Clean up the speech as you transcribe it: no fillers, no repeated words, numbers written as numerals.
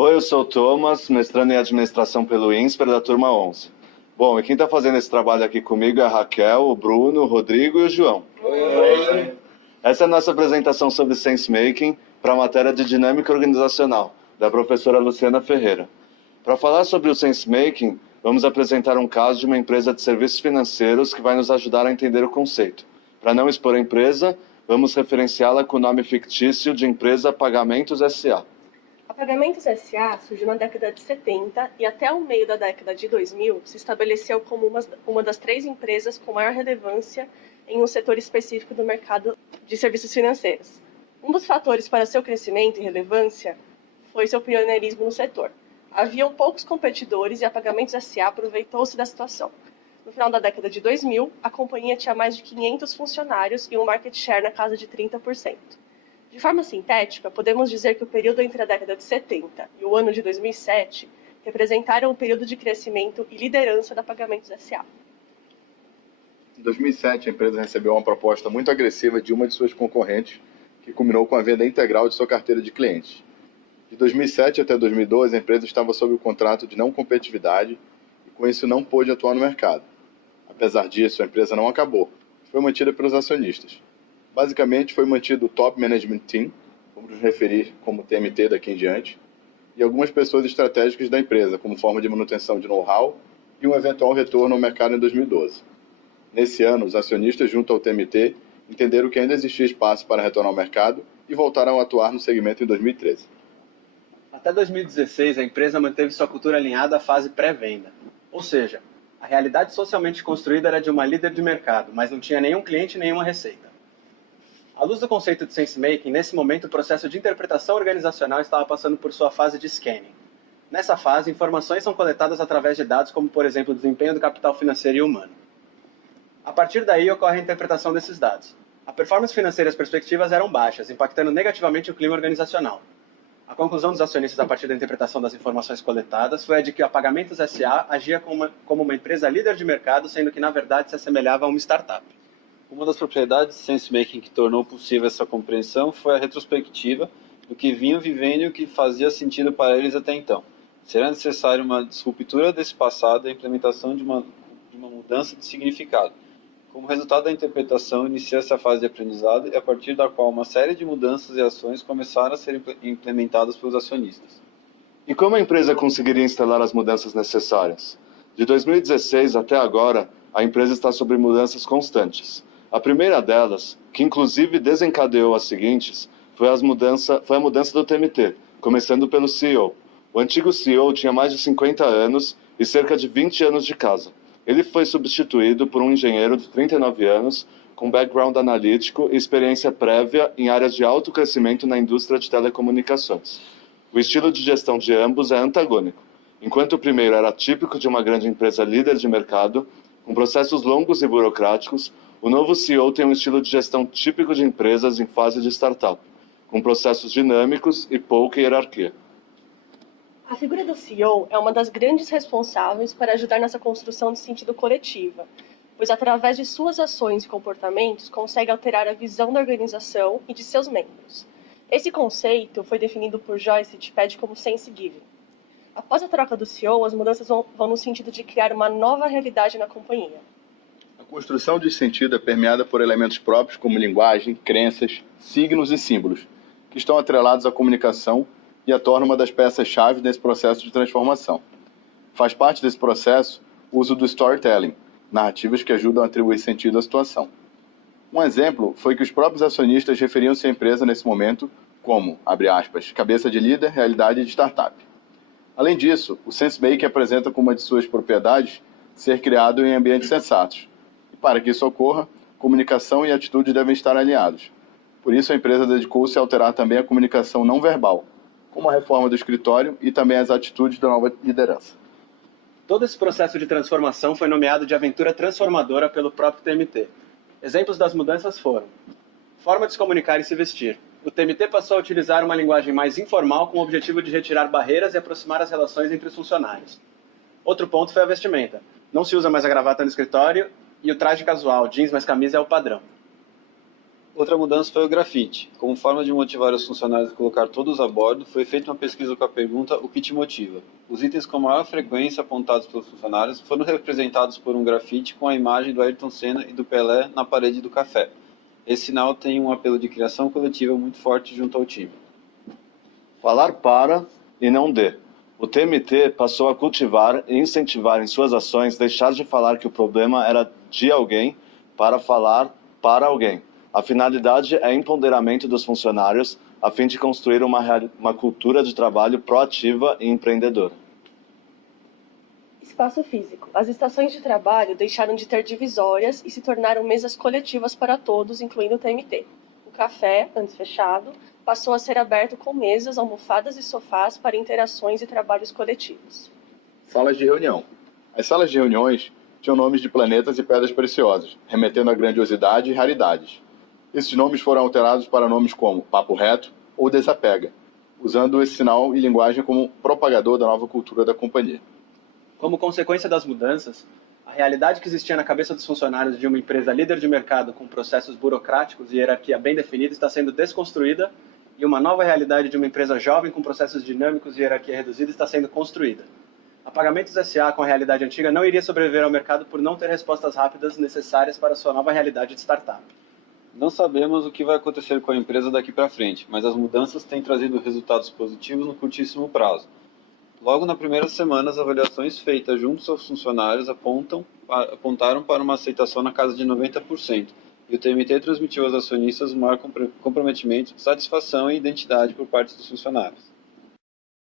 Oi, eu sou o Thomas, mestrando em administração pelo INSPER da turma 11. Bom, e quem está fazendo esse trabalho aqui comigo é a Raquel, o Bruno, o Rodrigo e o João. Oi. Essa é a nossa apresentação sobre Sense Making para a matéria de Dinâmica Organizacional, da professora Luciana Ferreira. Para falar sobre o Sense Making, vamos apresentar um caso de uma empresa de serviços financeiros que vai nos ajudar a entender o conceito. Para não expor a empresa, vamos referenciá-la com o nome fictício de empresa Pagamentos S.A. A Pagamentos S.A. surgiu na década de 70 e até o meio da década de 2000 se estabeleceu como uma das 3 empresas com maior relevância em um setor específico do mercado de serviços financeiros. Um dos fatores para seu crescimento e relevância foi seu pioneirismo no setor. Haviam poucos competidores e a Pagamentos S.A. aproveitou-se da situação. No final da década de 2000, a companhia tinha mais de 500 funcionários e um market share na casa de 30%. De forma sintética, podemos dizer que o período entre a década de 70 e o ano de 2007 representaram um período de crescimento e liderança da Pagamentos S.A. Em 2007, a empresa recebeu uma proposta muito agressiva de uma de suas concorrentes, que culminou com a venda integral de sua carteira de clientes. De 2007 até 2012, a empresa estava sob o contrato de não competitividade e, com isso, não pôde atuar no mercado. Apesar disso, a empresa não acabou. Foi mantida pelos acionistas. Basicamente, foi mantido o Top Management Team, vamos nos referir como TMT daqui em diante, e algumas pessoas estratégicas da empresa, como forma de manutenção de know-how e um eventual retorno ao mercado em 2012. Nesse ano, os acionistas junto ao TMT entenderam que ainda existia espaço para retornar ao mercado e voltaram a atuar no segmento em 2013. Até 2016, a empresa manteve sua cultura alinhada à fase pré-venda. Ou seja, a realidade socialmente construída era de uma líder de mercado, mas não tinha nenhum cliente e nenhuma receita. À luz do conceito de Sense Making, nesse momento o processo de interpretação organizacional estava passando por sua fase de scanning. Nessa fase, informações são coletadas através de dados como, por exemplo, o desempenho do capital financeiro e humano. A partir daí ocorre a interpretação desses dados. A performance financeira e as perspectivas eram baixas, impactando negativamente o clima organizacional. A conclusão dos acionistas a partir da interpretação das informações coletadas foi a de que a Pagamentos S.A. agia como uma empresa líder de mercado, sendo que na verdade se assemelhava a uma startup. Uma das propriedades de Sense Making que tornou possível essa compreensão foi a retrospectiva do que vinham vivendo e o que fazia sentido para eles até então. Será necessária uma disruptura desse passado e a implementação de uma mudança de significado. Como resultado da interpretação, inicia-se a fase de aprendizado e a partir da qual uma série de mudanças e ações começaram a ser implementadas pelos acionistas. E como a empresa conseguiria instalar as mudanças necessárias? De 2016 até agora, a empresa está sob mudanças constantes. A primeira delas, que inclusive desencadeou as seguintes, foi a mudança do TMT, começando pelo CEO. O antigo CEO tinha mais de 50 anos e cerca de 20 anos de casa. Ele foi substituído por um engenheiro de 39 anos, com background analítico e experiência prévia em áreas de alto crescimento na indústria de telecomunicações. O estilo de gestão de ambos é antagônico. Enquanto o primeiro era típico de uma grande empresa líder de mercado, com processos longos e burocráticos, o novo CEO tem um estilo de gestão típico de empresas em fase de startup, com processos dinâmicos e pouca hierarquia. A figura do CEO é uma das grandes responsáveis para ajudar nessa construção de sentido coletiva, pois através de suas ações e comportamentos consegue alterar a visão da organização e de seus membros. Esse conceito foi definido por Joyce Tippett como sense giving. Após a troca do CEO, as mudanças vão no sentido de criar uma nova realidade na companhia. A construção de sentido é permeada por elementos próprios como linguagem, crenças, signos e símbolos, que estão atrelados à comunicação e a tornam uma das peças-chave nesse processo de transformação. Faz parte desse processo o uso do storytelling, narrativas que ajudam a atribuir sentido à situação. Um exemplo foi que os próprios acionistas referiam-se à empresa nesse momento como, abre aspas, cabeça de líder, realidade de startup. Além disso, o Sense Making apresenta como uma de suas propriedades ser criado em ambientes sensatos. E para que isso ocorra, comunicação e atitude devem estar alinhados. Por isso, a empresa dedicou-se a alterar também a comunicação não verbal, como a reforma do escritório e também as atitudes da nova liderança. Todo esse processo de transformação foi nomeado de aventura transformadora pelo próprio TMT. Exemplos das mudanças foram: forma de se comunicar e se vestir. O TMT passou a utilizar uma linguagem mais informal com o objetivo de retirar barreiras e aproximar as relações entre os funcionários. Outro ponto foi a vestimenta. Não se usa mais a gravata no escritório e o traje casual, jeans mais camisa é o padrão. Outra mudança foi o grafite. Como forma de motivar os funcionários a colocar todos a bordo, foi feita uma pesquisa com a pergunta "O que te motiva?". Os itens com maior frequência apontados pelos funcionários foram representados por um grafite com a imagem do Ayrton Senna e do Pelé na parede do café. Esse sinal tem um apelo de criação coletiva muito forte junto ao time. Falar para e não de. O TMT passou a cultivar e incentivar em suas ações deixar de falar que o problema era de alguém para falar para alguém. A finalidade é empoderamento dos funcionários a fim de construir uma cultura de trabalho proativa e empreendedora. Espaço físico. As estações de trabalho deixaram de ter divisórias e se tornaram mesas coletivas para todos, incluindo o TMT. O café, antes fechado, passou a ser aberto com mesas, almofadas e sofás para interações e trabalhos coletivos. Salas de reunião. As salas de reuniões tinham nomes de planetas e pedras preciosas, remetendo à grandiosidade e raridades. Esses nomes foram alterados para nomes como Papo Reto ou Desapega, usando esse sinal e linguagem como propagador da nova cultura da companhia. Como consequência das mudanças, a realidade que existia na cabeça dos funcionários de uma empresa líder de mercado com processos burocráticos e hierarquia bem definida está sendo desconstruída e uma nova realidade de uma empresa jovem com processos dinâmicos e hierarquia reduzida está sendo construída. A Pagamentos S.A. com a realidade antiga não iria sobreviver ao mercado por não ter respostas rápidas necessárias para a sua nova realidade de startup. Não sabemos o que vai acontecer com a empresa daqui para frente, mas as mudanças têm trazido resultados positivos no curtíssimo prazo. Logo na primeira semana, as avaliações feitas junto aos funcionários apontaram para uma aceitação na casa de 90%, e o TMT transmitiu aos acionistas um maior comprometimento, satisfação e identidade por parte dos funcionários.